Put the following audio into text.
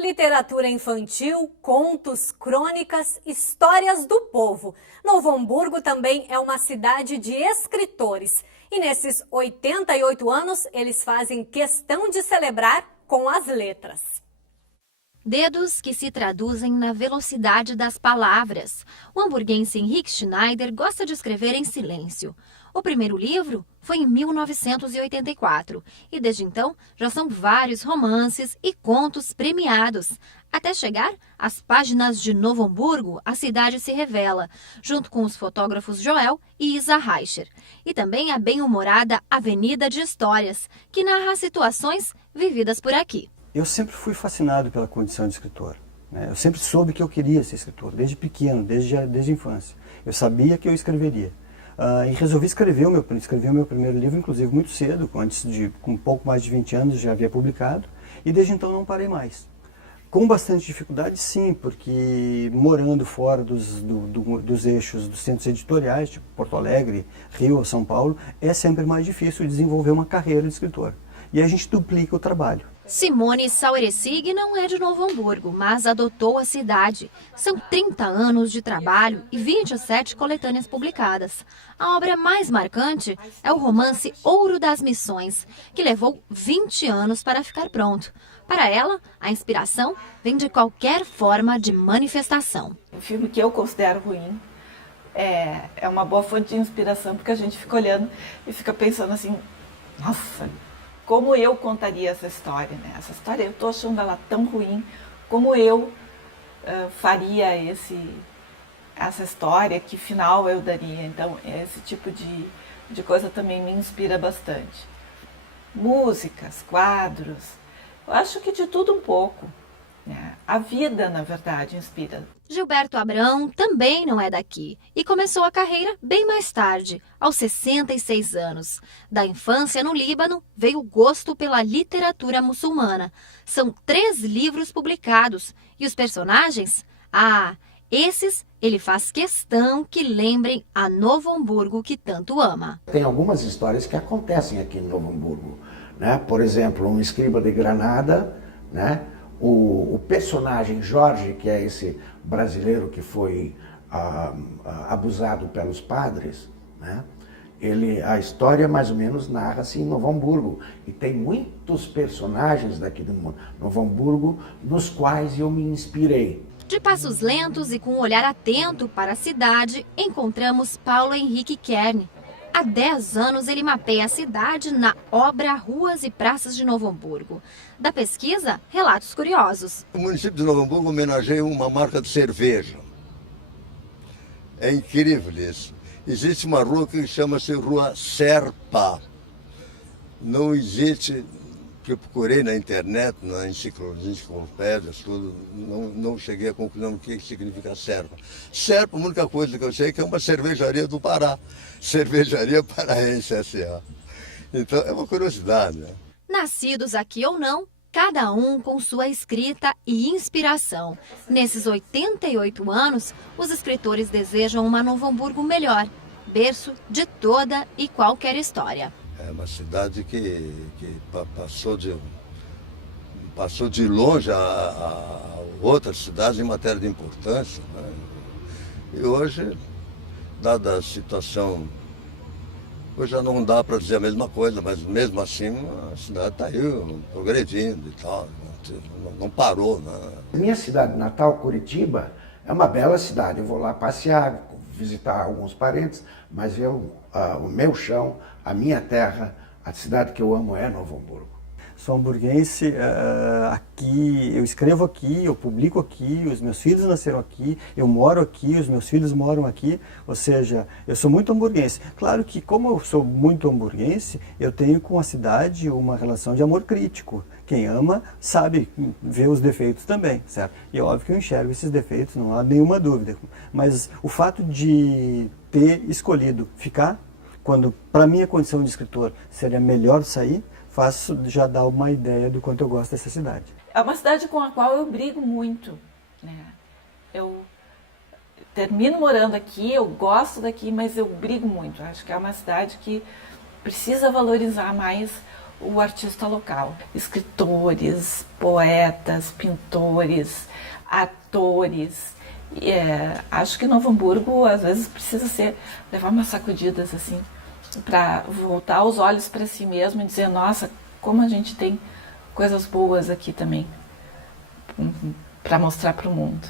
Literatura infantil, contos, crônicas, histórias do povo. Novo Hamburgo também é uma cidade de escritores. E nesses 88 anos, eles fazem questão de celebrar com as letras. Dedos que se traduzem na velocidade das palavras. O hamburguense Henrique Schneider gosta de escrever em silêncio. O primeiro livro foi em 1984 e desde então já são vários romances e contos premiados. Até chegar às páginas de Novo Hamburgo, a cidade se revela, junto com os fotógrafos Joel e Isa Reicher. E também a bem-humorada Avenida de Histórias, que narra situações vividas por aqui. Eu sempre fui fascinado pela condição de escritor, né? Eu sempre soube que eu queria ser escritor, desde pequeno, desde a infância. Eu sabia que eu escreveria. E resolvi escrever o meu primeiro livro, inclusive muito cedo, com um pouco mais de 20 anos já havia publicado, e desde então não parei mais. Com bastante dificuldade, sim, porque morando fora dos eixos dos centros editoriais, tipo Porto Alegre, Rio ou São Paulo, é sempre mais difícil desenvolver uma carreira de escritor. E a gente duplica o trabalho. Simone Saueresig não é de Novo Hamburgo, mas adotou a cidade. São 30 anos de trabalho e 27 coletâneas publicadas. A obra mais marcante é o romance Ouro das Missões, que levou 20 anos para ficar pronto. Para ela, a inspiração vem de qualquer forma de manifestação. Um filme que eu considero ruim é uma boa fonte de inspiração, porque a gente fica olhando e fica pensando assim, nossa, como eu contaria essa história, né? Essa história, eu estou achando ela tão ruim, como eu faria essa história, que final eu daria. Então, esse tipo de coisa também me inspira bastante. Músicas, quadros, eu acho que de tudo um pouco, né? A vida, na verdade, inspira. Gilberto Abrão também não é daqui e começou a carreira bem mais tarde, aos 66 anos. Da infância no Líbano veio o gosto pela literatura muçulmana. São 3 livros publicados e os personagens? Esses ele faz questão que lembrem a Novo Hamburgo que tanto ama. Tem algumas histórias que acontecem aqui em Novo Hamburgo, né? Por exemplo, um escriba de Granada, né? O personagem Jorge, que é esse brasileiro que foi abusado pelos padres, né? A história mais ou menos narra-se em Novo Hamburgo. E tem muitos personagens daqui do Novo Hamburgo nos quais eu me inspirei. De passos lentos e com um olhar atento para a cidade, encontramos Paulo Henrique Kern. Há 10 anos ele mapeia a cidade na obra Ruas e Praças de Novo Hamburgo. Da pesquisa, relatos curiosos. O município de Novo Hamburgo homenageia uma marca de cerveja. É incrível isso. Existe uma rua que chama-se Rua Serpa. Não existe, que eu procurei na internet, nas enciclopédias, tudo, não cheguei à conclusão do que significa Serpa. Serpa, a única coisa que eu sei é que é uma cervejaria do Pará. Cervejaria Paraense S.A. Então é uma curiosidade, né? Nascidos aqui ou não, cada um com sua escrita e inspiração. Nesses 88 anos, os escritores desejam uma Novo Hamburgo melhor, berço de toda e qualquer história. É uma cidade que passou de longe a outras cidades em matéria de importância, né? E hoje, dada a situação, hoje já não dá para dizer a mesma coisa, mas mesmo assim a cidade está aí progredindo e tal, não parou, né? Minha cidade natal, Curitiba, é uma bela cidade. Eu vou lá passear, visitar alguns parentes, mas o meu chão, a minha terra, a cidade que eu amo é Novo Hamburgo. Sou hamburguense, aqui, eu escrevo aqui, eu publico aqui, os meus filhos nasceram aqui, eu moro aqui, os meus filhos moram aqui, ou seja, eu sou muito hamburguense. Claro que como eu sou muito hamburguense, eu tenho com a cidade uma relação de amor crítico. Quem ama sabe ver os defeitos também, certo? E é óbvio que eu enxergo esses defeitos, não há nenhuma dúvida. Mas o fato de ter escolhido ficar, quando para minha condição de escritor seria melhor sair, já dá uma ideia do quanto eu gosto dessa cidade. É uma cidade com a qual eu brigo muito, né? Eu termino morando aqui, eu gosto daqui, mas eu brigo muito. Acho que é uma cidade que precisa valorizar mais o artista local. Escritores, poetas, pintores, atores. Acho que Novo Hamburgo às vezes precisa levar umas sacudidas assim, para voltar os olhos para si mesmo e dizer, nossa, como a gente tem coisas boas aqui também para mostrar para o mundo.